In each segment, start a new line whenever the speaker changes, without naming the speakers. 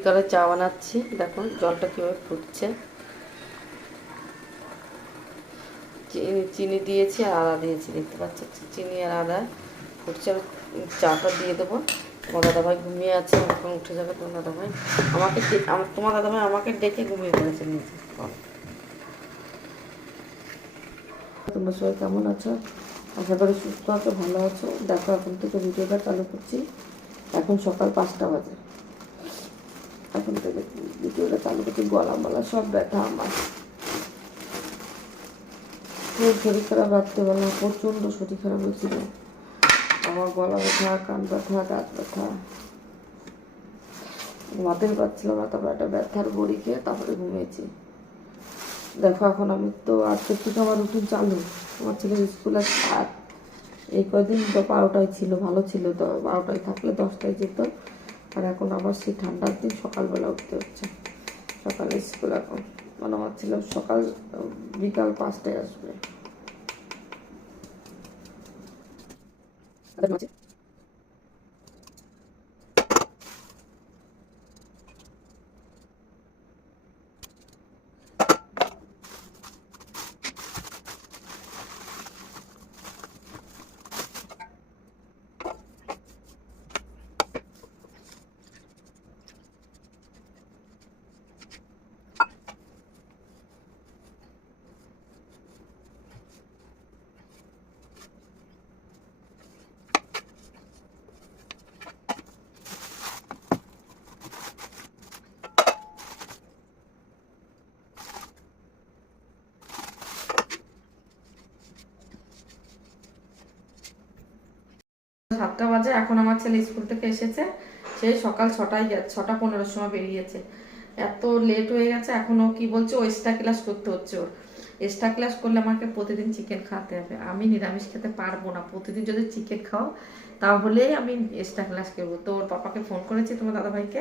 বিকালে চা বানাচ্ছি। দেখুন, জলটা কীভাবে ফুটছে। চিনি চিনি দিয়েছি আর আদা দিয়েছি, দেখতে পাচ্ছি চিনি আর আদা ফুটছে। চাটা দিয়ে দেবো। তোমার দাদাভাই ঘুমিয়ে আছে এখন উঠে যাবে তোমার দাদাভাই। আমাকে তোমার দাদাভাই আমাকে ডেকে ঘুমিয়ে পড়েছে নিচে। তোমরা সবাই কেমন আছো? আশা করি সুস্থ আছো, ভালো আছো। দেখো, এখন থেকে ভিডিওটা চালু করছি। এখন সকাল পাঁচটা বাজে। এখন থেকে ভিডিওটা চালু করছি গলা মলা, সব ব্যথা আমার। খুব শরীর খারাপ রাত্রেবেলা প্রচণ্ড শরীর খারাপ হয়েছিল। আমার গলা ব্যথা, কান ব্যথা, দাঁত ব্যথা। ঘুমাতেই পারছিলাম না, তারপর একটা ব্যথার বড়ি খেয়ে তারপরে ঘুমিয়েছি। দেখো, এখন আমি তো আজকের থেকে আমার রুটিন চালু। আমার ছেলের স্কুল আছে সাত এই কদিন তো বারোটায় ছিল, ভালো ছিল তো, বারোটায় থাকলে দশটায় যেত। আর এখন আবার সেই ঠান্ডার দিন সকালবেলা উঠতে হচ্ছে। সকালে স্কুল এখন মানে আমার ছিল সকাল বিকাল পাঁচটায় আসবে। বাজে, এখন আমার ছেলে স্কুল থেকে এসেছে। সেই সকাল ছটায় ছটা পনেরোর সময় বেরিয়েছে। এত লেট হয়ে গেছে, এখনও কি বলছে, ও এক্সট্রা ক্লাস করতে হচ্ছে ওর। এক্সট্রা ক্লাস করলে আমাকে প্রতিদিন চিকেন খাওয়াতে হবে। আমি নিরামিষ খেতে পারব না। প্রতিদিন যদি চিকেন খাও, তাহলে আমি এক্সট্রা ক্লাস করব। তো ওর পাপাকে ফোন করেছি তোমার দাদাভাইকে।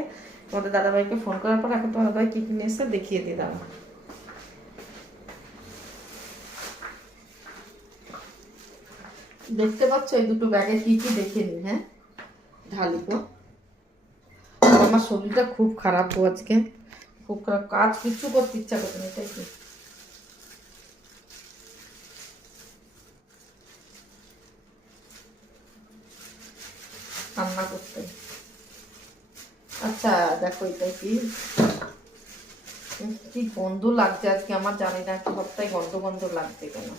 তোমাদের দাদাভাইকে ফোন করার পর এখন তোমার দাদাভাই কি কিনে এসে দেখিয়ে দিয়ে দাও। দেখতে পাচ্ছ? এই দুটো ব্যাগে কি কি দেখে নি হ্যাঁ? ঢালি তো আমার শরীরটা খুব খারাপ গো আজকে। খুব খারাপ। কাজ কিচ্ছু করতে ইচ্ছা করছে এটাই কি? রান্না করতে। আচ্ছা দেখো এটা কি? কি গন্ধ লাগছে আজকে, আমার জানি না সপ্তাহে গন্ধ গন্ধ লাগছে কেন।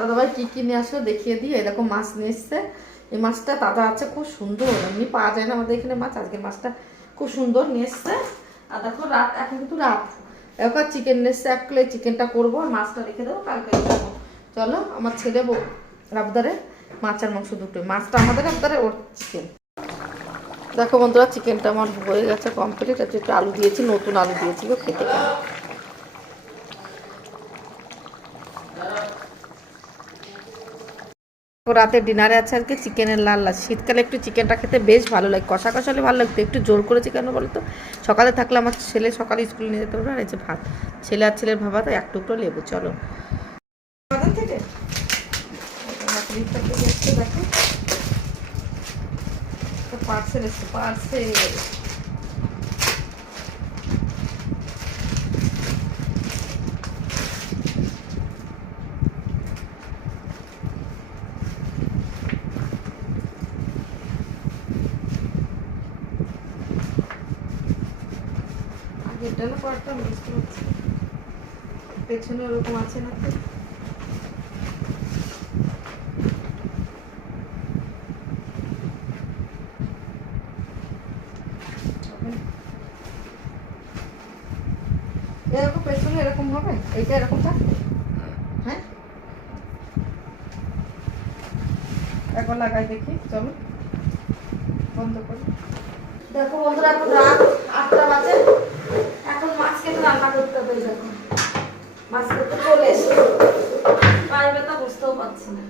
দাদাভাই কী কি নিয়ে আসলো দেখিয়ে দিই। এরকম মাছ নিয়ে এসছে। এই মাছটা দাদা আছে খুব সুন্দর। এমনি পাওয়া যায় না আমাদের এখানে মাছ। আজকের মাছটা খুব সুন্দর নিয়ে এসছে। আর দেখো রাত, এখন কিন্তু রাত। এবার চিকেন নিয়ে এসছে এক কিলো চিকেনটা করব আর মাছটা রেখে দেবো, কালকে চলো, আমার ছেলে রাবদারে মাছ আর মাংস দুটোই। মাছটা আমাদের রাবদারে, ওর চিকেন দেখো বন্ধুরা চিকেনটা আমার হয়ে গেছে কমপ্লিট আর একটু আলু দিয়েছি, নতুন আলু দিয়েছি খেতে। তো রাতে ডিনারে আছে আজকে চিকেনের লাল লাল শীতকালে একটু চিকেনটা খেতে বেশ ভালো লাগে। কষা কষালে ভালো লাগতো। একটু জোর করেছি কেন বলতো? সকালে থাকলে আমার ছেলে সকালে স্কুলে নিয়ে যেতে পারবে আর এই যে ভাত। ছেলে আর ছেলের ভাবা তো এক টুকরো লেবু। চলো। থেকে? পার্সেল এসছে পার্সেল। না পরটা বুঝতে পারছি পেছনে ওরকম আছে না তো? পেছনে এরকম হবে? এইটা এরকম হ্যাঁ? একবার লাগাই দেখি, চলো। বন্ধ করি। দেখো বন্ধুরা, এখন রাত আটটা বাজে। রান্না করতে হবে যখন। মাছ করতে চলে এসে পারবে তা বুঝতেও পারছি না।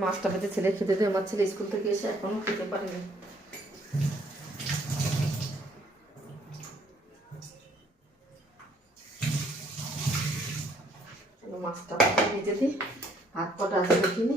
মাছটা বেঁধে ছেলে খেতে দিয়ে আমার ছেলে স্কুল থেকে এসে এখনও খেতে পারেনি। দিই হাত কটা আছে দেখিনি।